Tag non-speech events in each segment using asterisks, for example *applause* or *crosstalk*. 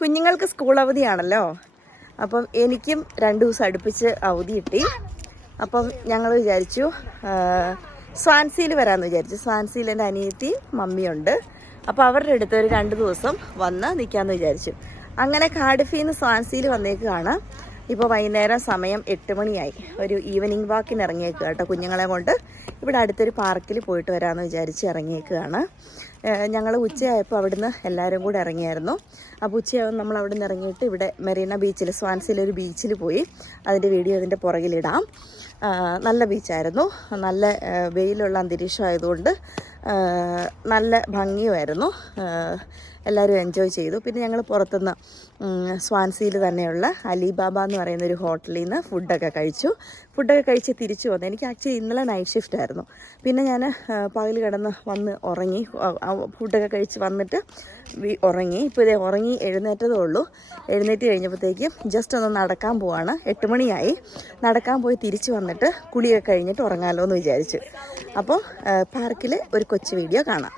കുഞ്ഞുങ്ങൾക്ക് സ്കൂൾ അവധിയാണല്ലോ. അപ്പം എനിക്കും രണ്ട് ദിവസം അടുപ്പിച്ച് അവധി കിട്ടി. അപ്പം ഞങ്ങൾ വിചാരിച്ചു സ്വാൻസിയിൽ വരാമെന്ന് വിചാരിച്ചു. സ്വാൻസിയിൽ എന്റെ അനിയത്തി മമ്മിയുണ്ട്. അപ്പോൾ അവരുടെ അടുത്ത് ഒരു രണ്ട് ദിവസം വന്ന് നിൽക്കാമെന്ന് വിചാരിച്ചു. അങ്ങനെ കാർഡിഫിൽ നിന്ന് സ്വാൻസിയിൽ വന്നേക്കാണ് ഇപ്പോൾ വൈകുന്നേരം സമയം എട്ട് മണിയായി. ഒരു ഈവനിങ് വാക്കിന് ഇറങ്ങിയേക്കുക കേട്ടോ കുഞ്ഞുങ്ങളെ കൊണ്ട്. ഇവിടെ അടുത്തൊരു പാർക്കിൽ പോയിട്ട് വരാമെന്ന് വിചാരിച്ച് ഇറങ്ങിയേക്കുകയാണ് ഞങ്ങൾ ഉച്ചയായപ്പോൾ അവിടുന്ന് എല്ലാവരും കൂടെ ഇറങ്ങിയായിരുന്നു. അപ്പോൾ ഉച്ചയാവും നമ്മൾ അവിടെ നിന്ന് ഇറങ്ങിയിട്ട് ഇവിടെ മെറീന ബീച്ചിൽ സ്വാൻസിലെ ഒരു ബീച്ചിൽ പോയി അതിന്റെ വീഡിയോ അതിന്റെ പുറകിലിടാം. നല്ല ബീച്ചായിരുന്നു. നല്ല വെയിലുള്ള അന്തരീക്ഷം ആയതുകൊണ്ട് നല്ല ഭംഗിയുമായിരുന്നു. എല്ലാവരും എൻജോയ് ചെയ്തു. പിന്നെ ഞങ്ങൾ പുറത്തുനിന്ന് സ്വാൻസിയിൽ തന്നെയുള്ള അലിബാബ എന്ന് പറയുന്ന ഒരു ഹോട്ടലിൽ നിന്ന് ഫുഡൊക്കെ കഴിച്ചു. ഫുഡൊക്കെ കഴിച്ച് തിരിച്ചു വന്നു. എനിക്ക് ആക്ച്വലി ഇന്നലെ നൈറ്റ് ഷിഫ്റ്റ് ആയിരുന്നു. പിന്നെ ഞാൻ പകൽ കിടന്ന് വന്ന് ഉറങ്ങി. ഫുഡൊക്കെ കഴിച്ച് വന്നിട്ട് ഉറങ്ങി. ഇപ്പോൾ ഇതേ ഉറങ്ങി എഴുന്നേറ്റതേ ഉള്ളൂ. എഴുന്നേറ്റ് കഴിഞ്ഞപ്പോഴത്തേക്കും ജസ്റ്റ് ഒന്ന് നടക്കാൻ പോവാണ്. എട്ട് മണിയായി. നടക്കാൻ പോയി തിരിച്ചു വന്നിട്ട് കുളിയൊക്കെ കഴിഞ്ഞിട്ട് ഉറങ്ങാമല്ലോ എന്ന് വിചാരിച്ചു. അപ്പോൾ പാർക്കിൽ ഒരു കൊച്ചു വീഡിയോ കാണാം.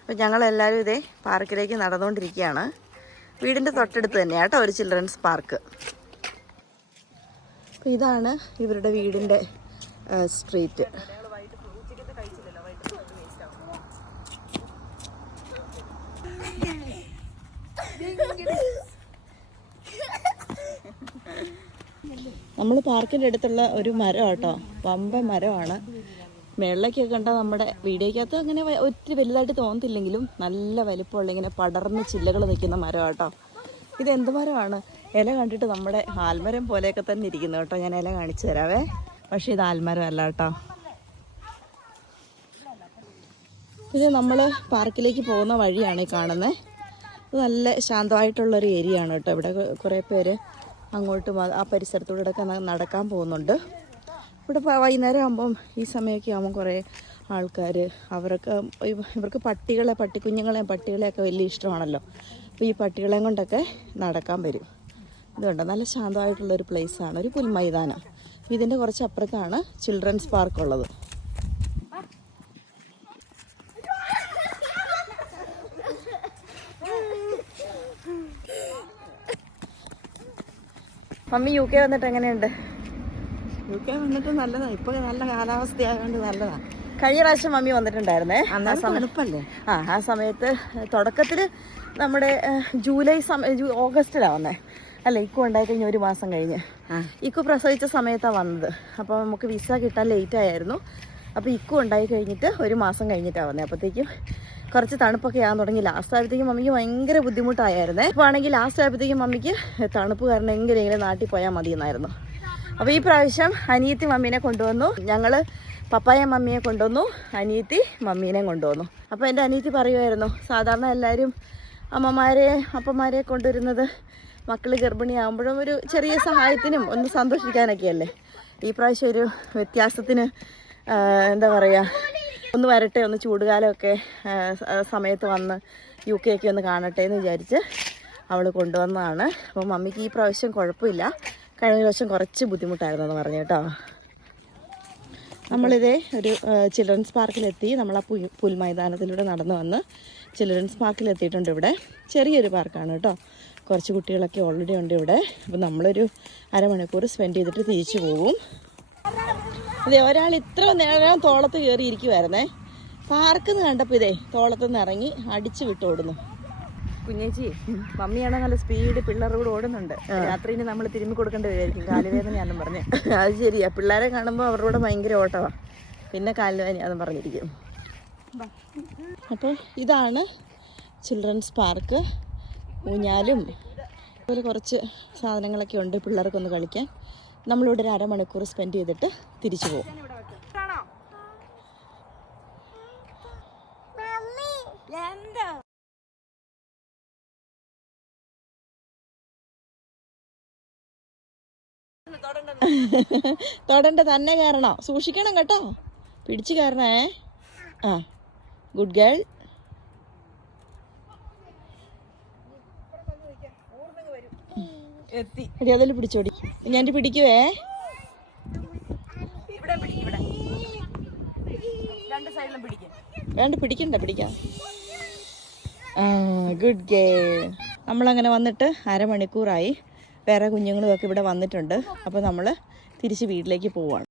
അപ്പോൾ ഞങ്ങളെല്ലാവരും ഇതേ പാർക്കിലേക്ക് നടന്നുകൊണ്ടിരിക്കുകയാണ്. വീടിന്റെ തൊട്ടടുത്ത് തന്നെയാണ് കേട്ടോ ഒരു ചിൽഡ്രൻസ് പാർക്ക്. അപ്പോൾ ഇതാണ് ഇവരുടെ വീടിന്റെ സ്ട്രീറ്റ്. നമ്മൾ പാർക്കിന്റെ അടുത്തുള്ള ഒരു മരം കേട്ടോ പമ്പ മരമാണ്. മേളിലേക്കൊക്കെ കണ്ടാൽ നമ്മുടെ വീടേക്കകത്ത് അങ്ങനെ ഒത്തിരി വലുതായിട്ട് തോന്നത്തില്ലെങ്കിലും നല്ല വലിപ്പമുള്ള ഇങ്ങനെ പടർന്ന് ചില്ലകൾ നിൽക്കുന്ന മരം കേട്ടോ ഇത് എന്ത് മരമാണ്? ഇല കണ്ടിട്ട് നമ്മുടെ ആൽമരം പോലെയൊക്കെ തന്നെ ഇരിക്കുന്നു കേട്ടോ. ഞാൻ ഇല കാണിച്ചു തരാവേ. പക്ഷേ ഇത് ആൽമരം അല്ല കേട്ടോ. ഇത് നമ്മൾ പാർക്കിലേക്ക് പോകുന്ന വഴിയാണ് ഈ കാണുന്നത്. നല്ല ശാന്തമായിട്ടുള്ളൊരു ഏരിയ ആണ് കേട്ടോ. ഇവിടെ കുറേ പേര് അങ്ങോട്ടും ആ- പരിസരത്തൂടെ നടക്കാൻ പോകുന്നുണ്ട്. ഇവിടെ വൈകുന്നേരം ആകുമ്പം ഈ സമയമൊക്കെ ആകുമ്പം കുറേ ആൾക്കാർ അവരൊക്കെ ഇവർക്ക് പട്ടികളെ പട്ടിക്കുഞ്ഞുങ്ങളെയും പട്ടികളെയൊക്കെ വലിയ ഇഷ്ടമാണല്ലോ. അപ്പോൾ ഈ പട്ടികളെയും കൊണ്ടൊക്കെ നടക്കാൻ വരും. ഇതുണ്ട് നല്ല ശാന്തമായിട്ടുള്ളൊരു പ്ലേസാണ് ഒരു പുൽമൈതാനം. ഇതിന്റെ കുറച്ച് അപ്പുറത്താണ് children's park mummy U K വന്നിട്ട് എങ്ങനെയുണ്ട്? യു കെ വന്നിട്ട് നല്ലതാ. ഇപ്പൊ നല്ല കാലാവസ്ഥയായതുകൊണ്ട് നല്ലതാ. കഴിഞ്ഞ പ്രാവശ്യം മമ്മി വന്നിട്ടുണ്ടായിരുന്നേ. ആ തണുപ്പല്ലേ? ആ ആ സമയത്ത് തുടക്കത്തിൽ നമ്മുടെ ജൂലൈ സമയ ഓഗസ്റ്റിലാ ഓഗസ്റ്റിലാണ് വന്നേ. അല്ല ഇക്കു ഉണ്ടായി കഴിഞ്ഞ ഒരു മാസം കഴിഞ്ഞ്. ഇക്കു പ്രസവിച്ച സമയത്താണ് വന്നത്. അപ്പോൾ നമുക്ക് വിസ കിട്ടാൻ ലേറ്റ് ആയിരുന്നു. അപ്പോൾ ഇക്കു ഉണ്ടായി കഴിഞ്ഞിട്ട് ഒരു മാസം കഴിഞ്ഞിട്ടാണ് വന്നത് അപ്പോഴത്തേക്കും കുറച്ച് തണുപ്പൊക്കെ ആകാൻ തുടങ്ങി. ലാസ്റ്റ് ആയപ്പോഴത്തേക്കും മമ്മിക്ക് ഭയങ്കര ബുദ്ധിമുട്ടായിരുന്നേ. ഇപ്പോൾ ആണെങ്കിൽ ലാസ്റ്റ് ആയപ്പോഴത്തേക്കും മമ്മിക്ക് തണുപ്പ് കാരണം എങ്ങനെയെങ്കിലും നാട്ടിൽ പോയാൽ മതി എന്നായിരുന്നു അപ്പോൾ ഈ പ്രാവശ്യം അനിയത്തി മമ്മീനെ കൊണ്ടുവന്നു. ഞങ്ങൾ പപ്പായ മമ്മിയെ കൊണ്ടുവന്നു. അനിയത്തി മമ്മീനെ കൊണ്ടുവന്നു. അപ്പോൾ എന്റെ അനിയത്തി പറയുമായിരുന്നു സാധാരണ എല്ലാവരും അമ്മമാരെ അപ്പന്മാരെ കൊണ്ടുവരുന്നത് മക്കൾ ഗർഭിണിയാകുമ്പോഴും ഒരു ചെറിയ സഹായത്തിനും ഒന്ന് സന്തോഷിക്കാനൊക്കെയല്ലേ? ഈ പ്രാവശ്യം ഒരു വ്യത്യാസത്തിന് എന്താ പറയുക ഒന്ന് വരട്ടെ ഒന്ന് ചൂടുകാലമൊക്കെ സമയത്ത് വന്ന് യു കെ ഒക്കെ ഒന്ന് കാണട്ടെ എന്ന് വിചാരിച്ച് അവൾ കൊണ്ടുവന്നതാണ്. അപ്പോൾ മമ്മിക്ക് ഈ പ്രാവശ്യം കുഴപ്പമില്ല. കഴിഞ്ഞ പ്രാവശ്യം കുറച്ച് ബുദ്ധിമുട്ടായിരുന്നു എന്ന് പറഞ്ഞു കേട്ടോ. നമ്മളിതേ ഒരു ചിൽഡ്രൻസ് പാർക്കിലെത്തി. നമ്മൾ ആ പുൽ പുൽമൈതാനത്തിലൂടെ നടന്നു വന്ന് ചിൽഡ്രൻസ് പാർക്കിലെത്തിയിട്ടുണ്ട് ഇവിടെ. ചെറിയൊരു പാർക്കാണ് കേട്ടോ. കുറച്ച് കുട്ടികളൊക്കെ ഓൾറെഡി ഉണ്ട് ഇവിടെ. അപ്പോൾ നമ്മളൊരു അരമണിക്കൂർ സ്പെൻഡ് ചെയ്തിട്ട് തിരിച്ചു പോകും അതെ ഒരാൾ ഇത്ര നേരം തോളത്ത് കയറി ഇരിക്കുമായിരുന്നേ പാർക്ക് നിന്ന് കണ്ടപ്പോൾ ഇതേ തോളത്ത് നിന്ന് ഇറങ്ങി അടിച്ചു വിട്ട് ഓടുന്നു. കുഞ്ഞേച്ചി മമ്മിയാണ് നല്ല സ്പീഡ് പിള്ളേരുടെ കൂടെ ഓടുന്നുണ്ട്. രാത്രി നമ്മൾ തിരുമ്മി കൊടുക്കേണ്ടി വരുമായിരിക്കും കാലുവേദനയാണെന്ന് പറഞ്ഞ്. *laughs* അത് ശരിയാ. പിള്ളേരെ കാണുമ്പോൾ അവരുടെ ഭയങ്കര ഓട്ടവാ. പിന്നെ കാലുവേദനയാന്ന് പറഞ്ഞിരിക്കും. അപ്പോൾ ഇതാണ് ചിൽഡ്രൻസ് പാർക്ക്. ഊഞ്ഞാലും അതുപോലെ കുറച്ച് സാധനങ്ങളൊക്കെ ഉണ്ട് പിള്ളേർക്കൊന്ന് കളിക്കാൻ. നമ്മളിവിടെ ഒരു അരമണിക്കൂർ സ്പെൻഡ് ചെയ്തിട്ട് തിരിച്ചു പോകും. തൊടണ്ട തന്നെ കയറണം. സൂക്ഷിക്കണം കേട്ടോ. പിടിച്ചു കയറണേ. ആ ഗുഡ് ഗേൾ എത്തി. അതിൽ പിടിച്ചോടി? ഞാൻ പിടിക്കുവേ. വേണ്ട പിടിക്കണ്ട പിടിക്കാം. ഗുഡ് ഗേ നമ്മളങ്ങനെ വന്നിട്ട് അരമണിക്കൂറായി. വേറെ കുഞ്ഞുങ്ങളുമൊക്കെ ഇവിടെ വന്നിട്ടുണ്ട്. അപ്പോൾ നമ്മൾ തിരിച്ച് വീട്ടിലേക്ക് പോവാണ്.